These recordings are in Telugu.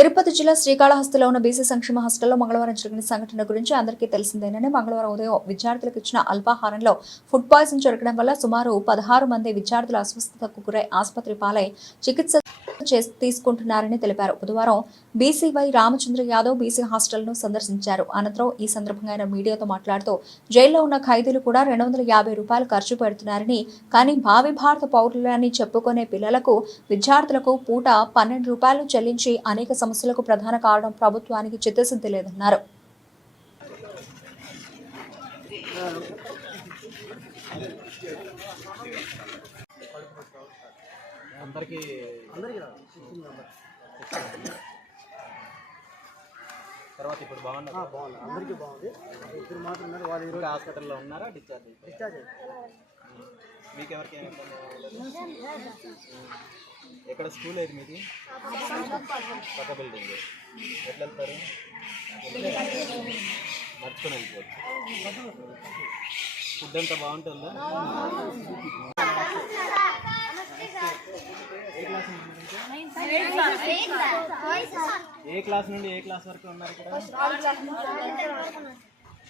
తిరుపతి జిల్లా శ్రీకాళహస్తిలో ఉన్న బీసీ సంక్షేమ హాస్టల్లో మంగళవారం జరిగిన సంఘటన గురించి అందరికీ తెలిసిందేనని మంగళవారం ఉదయం విద్యార్థులకు ఇచ్చిన అల్పాహారంలో ఫుడ్ పాయిజన్ జరగడం వల్ల సుమారు 16 మంది విద్యార్థులు అస్వస్థతకు గురై ఆసుపత్రి పాలై చికిత్స తీసుకుంటున్నారని తెలిపారు. బుధవారం బీసీవై రామచంద్ర యాదవ్ బీసీ హాస్టల్ను సందర్శించారు. అనంతరం ఈ సందర్భంగా ఆయన మీడియాతో మాట్లాడుతూ జైల్లో ఉన్న ఖైదీలు కూడా 250 రూపాయలు ఖర్చు పెడుతున్నారని, కానీ భావి భారత పౌరులని చెప్పుకునే పిల్లలకు విద్యార్థులకు పూట 12 రూపాయలు చెల్లించి అనేక సమస్యలకు ప్రధాన కారణం ప్రభుత్వానికి చిత్తశుద్ధి లేదన్నారు. తర్వాత ఇప్పుడు బాగుంది. అందరికీ బాగుంది. ఇప్పుడు మాత్రం ఉన్నారు. వాళ్ళు ఈరోజు హాస్పిటల్లో ఉన్నారా? డిశ్చార్జ్ మీకు ఎవరికి ఎక్కడ స్కూల్ ఏది మీది? పక్క బిల్డింగ్. ఎట్లా వెళ్తారు? నడుచుకొని వెళ్ళిపోవచ్చు. ఫుడ్ అంతా బాగుంటుందా? ఏ క్లాస్ నుండి ఏ క్లాస్ వరకు ఉన్నారు ఇక్కడ?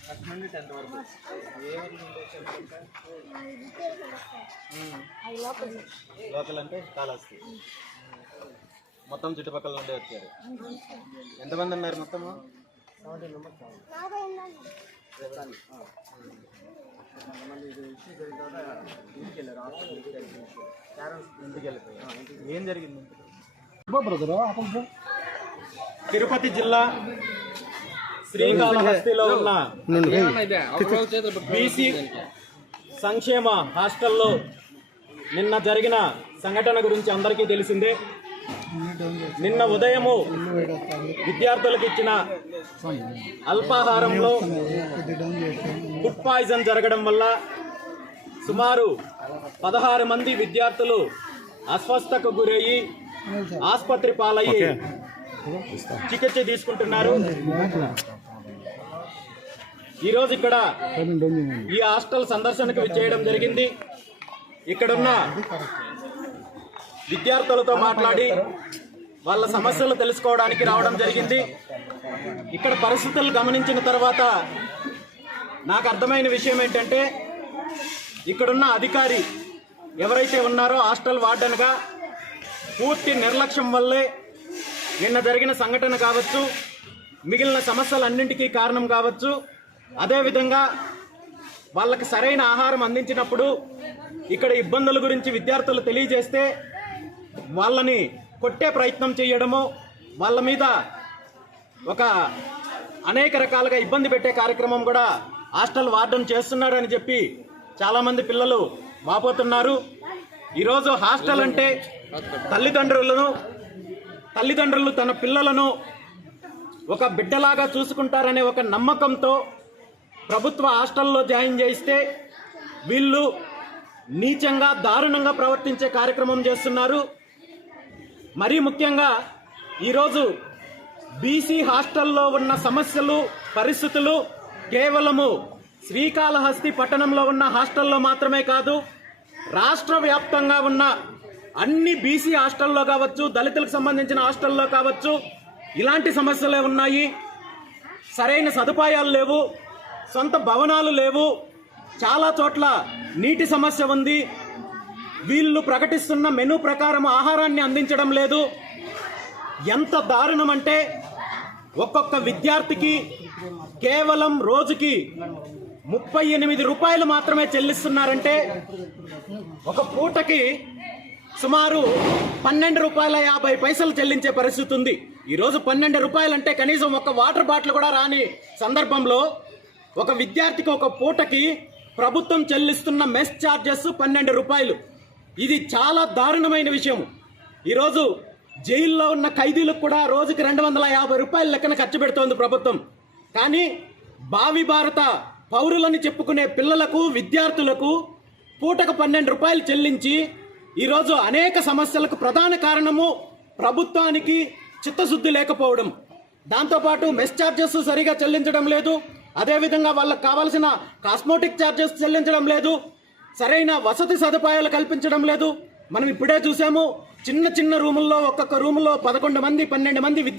ఫస్ట్ నుండి 10th వరకు. ఏ ఊరు నుండి లోకల్ అంటే కాళహస్తి. మొత్తం చుట్టుపక్కల నుండి వచ్చారు. ఎంతమంది ఉన్నారు మొత్తము? 17 మెంబర్స్. ఇంటికి వెళ్ళిపోయారు. ఏం జరిగింది? తిరుపతి జిల్లా శ్రీకాళహస్తిలో ఉన్న బీసీ సంక్షేమ హాస్టల్లో నిన్న జరిగిన సంఘటన గురించి అందరికీ తెలిసిందే. నిన్న ఉదయము విద్యార్థులకు ఇచ్చిన అల్పాహారంలో ఫుడ్ పాయిజన్ జరగడం వల్ల సుమారు 16 మంది విద్యార్థులు అస్వస్థతకు గురయ్యి ఆసుపత్రి పాలయ్యి చికిత్స తీసుకుంటున్నారు. ఈరోజు ఇక్కడ ఈ హాస్టల్ సందర్శనకు విచ్చేయడం జరిగింది. ఇక్కడున్న విద్యార్థులతో మాట్లాడి వాళ్ళ సమస్యలు తెలుసుకోవడానికి రావడం జరిగింది. ఇక్కడ పరిస్థితులు గమనించిన తర్వాత నాకు అర్థమైన విషయం ఏంటంటే, ఇక్కడున్న అధికారి ఎవరైతే ఉన్నారో హాస్టల్ వార్డెన్గా పూర్తి నిర్లక్ష్యం వల్లే నిన్న జరిగిన సంఘటన కావచ్చు, మిగిలిన సమస్యలన్నింటికీ కారణం కావచ్చు. అదేవిధంగా వాళ్ళకి సరైన ఆహారం అందించినప్పుడు ఇక్కడ ఇబ్బందుల గురించి విద్యార్థులు తెలియజేస్తే వాళ్ళని కొట్టే ప్రయత్నం చేయడము, వాళ్ళ మీద ఒక అనేక రకాలుగా ఇబ్బంది పెట్టే కార్యక్రమం కూడా హాస్టల్ వార్డెన్ చేస్తున్నారని చెప్పి చాలామంది పిల్లలు వాపోతున్నారు. ఈరోజు హాస్టల్ అంటే తల్లిదండ్రులు తన పిల్లలను ఒక బిడ్డలాగా చూసుకుంటారనే ఒక నమ్మకంతో ప్రభుత్వ హాస్టల్లో జాయిన్ చేయిస్తే వీళ్ళు నీచంగా దారుణంగా ప్రవర్తించే కార్యక్రమం చేస్తున్నారు. మరీ ముఖ్యంగా ఈరోజు బీసీ హాస్టల్లో ఉన్న సమస్యలు, పరిస్థితులు కేవలము శ్రీకాళహస్తి పట్టణంలో ఉన్న హాస్టల్లో మాత్రమే కాదు, రాష్ట్ర వ్యాప్తంగా ఉన్న అన్ని బీసీ హాస్టల్లో కావచ్చు, దళితులకు సంబంధించిన హాస్టల్లో కావచ్చు, ఇలాంటి సమస్యలే ఉన్నాయి. సరైన సదుపాయాలు లేవు, సొంత భవనాలు లేవు, చాలా చోట్ల నీటి సమస్య ఉంది. వీళ్ళు ప్రకటిస్తున్న మెనూ ప్రకారం ఆహారాన్ని అందించడం లేదు. ఎంత దారుణం అంటే, ఒక్కొక్క విద్యార్థికి కేవలం రోజుకి 38 రూపాయలు మాత్రమే చెల్లిస్తున్నారంటే, ఒక పూటకి సుమారు 12 రూపాయల 50 పైసలు చెల్లించే పరిస్థితి ఉంది. ఈరోజు 12 రూపాయలు అంటే కనీసం ఒక వాటర్ బాటిల్ కూడా రాని సందర్భంలో ఒక విద్యార్థికి ఒక పూటకి ప్రభుత్వం చెల్లిస్తున్న మెస్ ఛార్జెస్ 12 రూపాయలు. ఇది చాలా దారుణమైన విషయం. ఈరోజు జైల్లో ఉన్న ఖైదీలకు కూడా రోజుకి 250 రూపాయల లెక్కన ఖర్చు పెడుతోంది ప్రభుత్వం. కానీ భావి భారత పౌరులని చెప్పుకునే పిల్లలకు, విద్యార్థులకు పూటకు 12 రూపాయలు చెల్లించి ఈరోజు అనేక సమస్యలకు ప్రధాన కారణము ప్రభుత్వానికి చిత్తశుద్ధి లేకపోవడం. దాంతోపాటు మెస్ ఛార్జెస్ సరిగా చెల్లించడం లేదు, అదేవిధంగా వాళ్ళకు కావాల్సిన కాస్మోటిక్ ఛార్జెస్ చెల్లించడం లేదు, సరైన వసతి సదుపాయాలు కల్పించడం లేదు. మనం ఇప్పుడే చూసాము, చిన్న రూముల్లో ఒక్కొక్క రూములో 11 మంది 12 మంది విద్యార్థులు